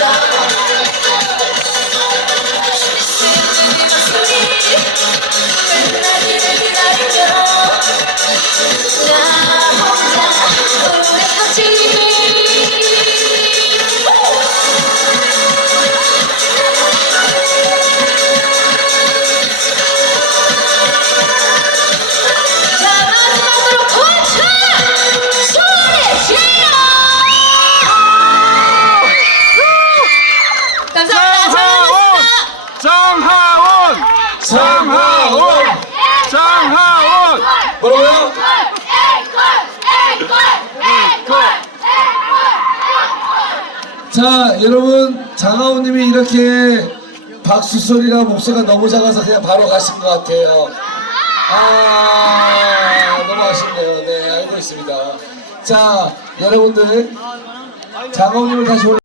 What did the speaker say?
Thank you. 장하원! 장하원! 장하원! 장하원! 뭐라고요? 자 여러분 장하원님이 이렇게 박수 소리랑 목소리가 너무 작아서 그냥 바로 가신 것 같아요. 아 너무 아쉽네요. 네 알고 있습니다. 자 여러분들 장하원님을 다시 올려.